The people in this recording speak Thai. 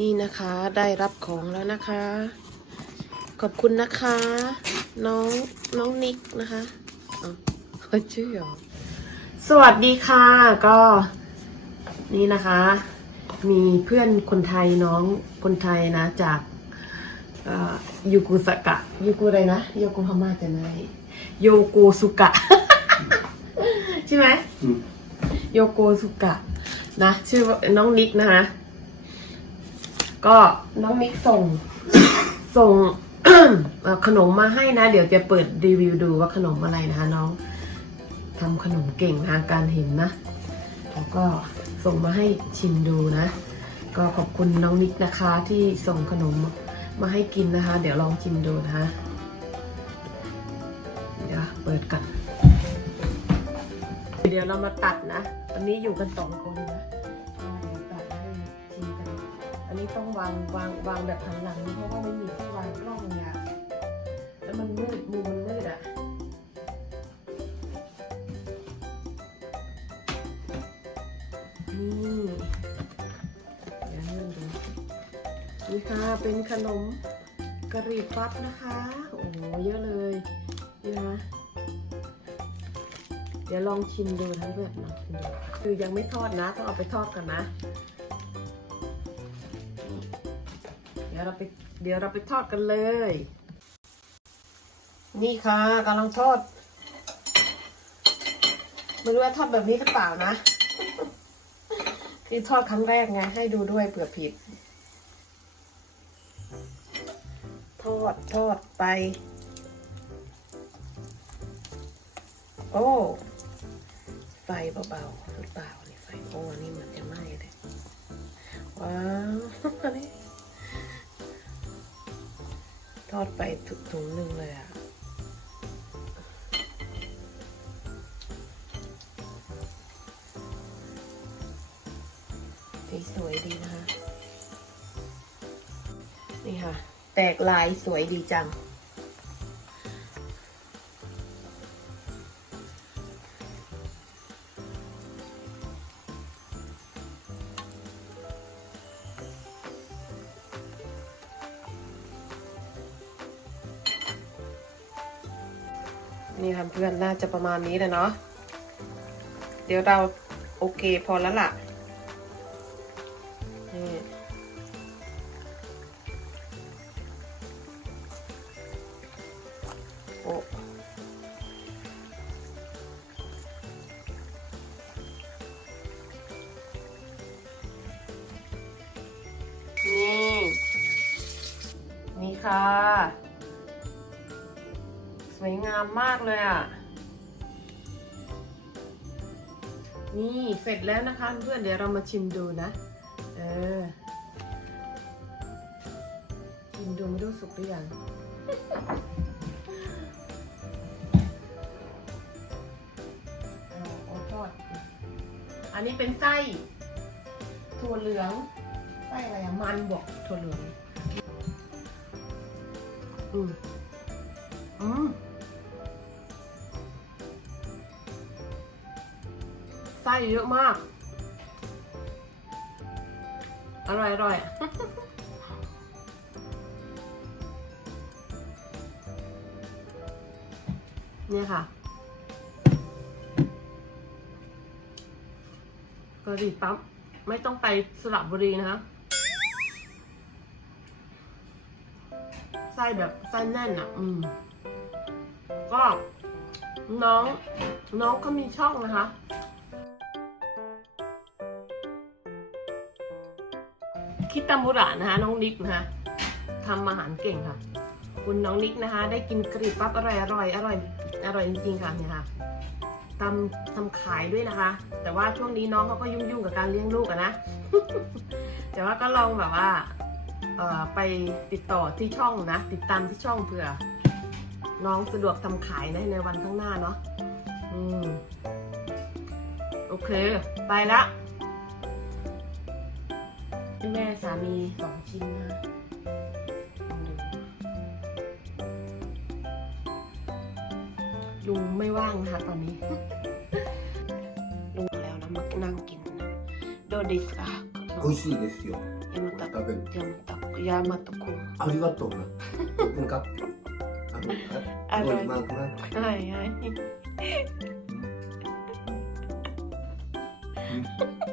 นี่นะคะได้รับของแล้วนะคะ ขอบคุณนะคะ น้องน้องนิกนะคะอ๋อเขาชื่อเหรอสวัสดีค่ะก็นี่นะคะ มีเพื่อนคนไทยน้องคนไทยนะจากเอ่อยูกุสกะยูกุอะไรนะโยโกฮาม่าจะไหนโยโกสุกะ ใช่ไหมอืมโยโกสุกะนะ ชื่อว่าน้องนิกนะคะ ก็น้องนิกส่ง ส่งขนมมาให้นะ เดี๋ยวจะเปิดรีวิวดูว่าขนมอะไรนะคะ น้องทำขนมเก่งนะการเห็นนะ แล้วก็ส่งมาให้ชิมดูนะ ก็ขอบคุณน้องนิกนะคะที่ส่งขนมมาให้กินนะคะ เดี๋ยวลองชิมดูนะคะเดี๋ยวเปิดกัน เดี๋ยวเรามาตัดนะวันนี้อยู่กันสองคนนะ นนี้ต้องวางวางวางแบบหันหลังเพราะว่าไม่มีที่วางกล้องเนี่ยแล้วมันมืดมุมมันมืดอะนี่เดี๋ยวให้มันดูนี่ค่ะเป็นขนมกะหรี่ปั๊บนะคะ โอ้โหเยอะเลยนี่นะเดี๋ยวลองชิมดูทั้งเพื่อนลองชิมดูคือยังไม่ทอดนะ ต้องเอาไปทอดก่อนนะ ดี๋ยวเราไปเดี๋ยวเราไปทอดกันเลย นี่ค่ะกำลังทอดไม่รู้ว่าทอดแบบนี้หรือเปล่านะที่ทอดครั้งแรกไงให้ดูด้วยเผื่อผิด ทอดทอดไป โอ้ไฟเบาๆหรือเปล่านี่ไฟโอ้นนี่มันจะไหม้เลยว้าวอันนี้ ทอดไปถุถุงหนึ่งเลยอะสีสวยดีนะคะ นี่ค่ะ แตกลายสวยดีจัง นี่ค่ะเพื่อนน่าจะประมาณนี้เลยเนาะเดี๋ยวเราโอเคพอแล้วล่ะนี่โอ้นี่ นี่ค่ะ วยงามมากเลยอะ นี่เสร็จแล้วนะคะเพื่อนเดี๋ยวเรามาชิมดูนะ เออ ชิมดูไม่รู้สุกหรือยังอาเอาทอดอันนี้เป็นไส้ถั่วเหลือง ไส้อะไรอะมันบอกถั่วเหลือง อืมอืม ไส้เยอะมาก อร่อยอร่อยเนี่ยค่ะกระหรี่ปั๊บไม่ต้องไปสระบุรีนะคะไส้แบบไส้แน่นอะ อืม ก็ น้อง น้องก็มีช่องนะคะ คิตามุระนะคะน้องนิกนะคะทำอาหารเก่งค่ะ คุณน้องนิกนะคะ ได้กินกรีบปั๊บอร่อยอร่อยอร่อยอร่อยจริงๆค่ะเนี่ยค่ะทำทำขายด้วยนะคะ แต่ว่าช่วงนี้น้องเขาก็ยุ่งๆกับการเลี้ยงลูกอะนะ แต่ว่าก็ลองแบบว่าเอ่อไปติดต่อที่ช่องนะ ติดตามที่ช่องเผื่อ น้องสะดวกทำขายในในวันข้างหน้าเนาะอืมโอเค ไปละ แม่สามีสองชิ้นนะลุงไม่ว่างนะคะตอนนี้ ลุงแล้วนะมานั่งกินนะโดดิสค่ะ 美味しいですよ。山高 食べる。 ยามาตะยามาตะคุง ありがとうな。なんか、あの、ああ、すごい、まあ、まあ、 ใช่ใช่ うん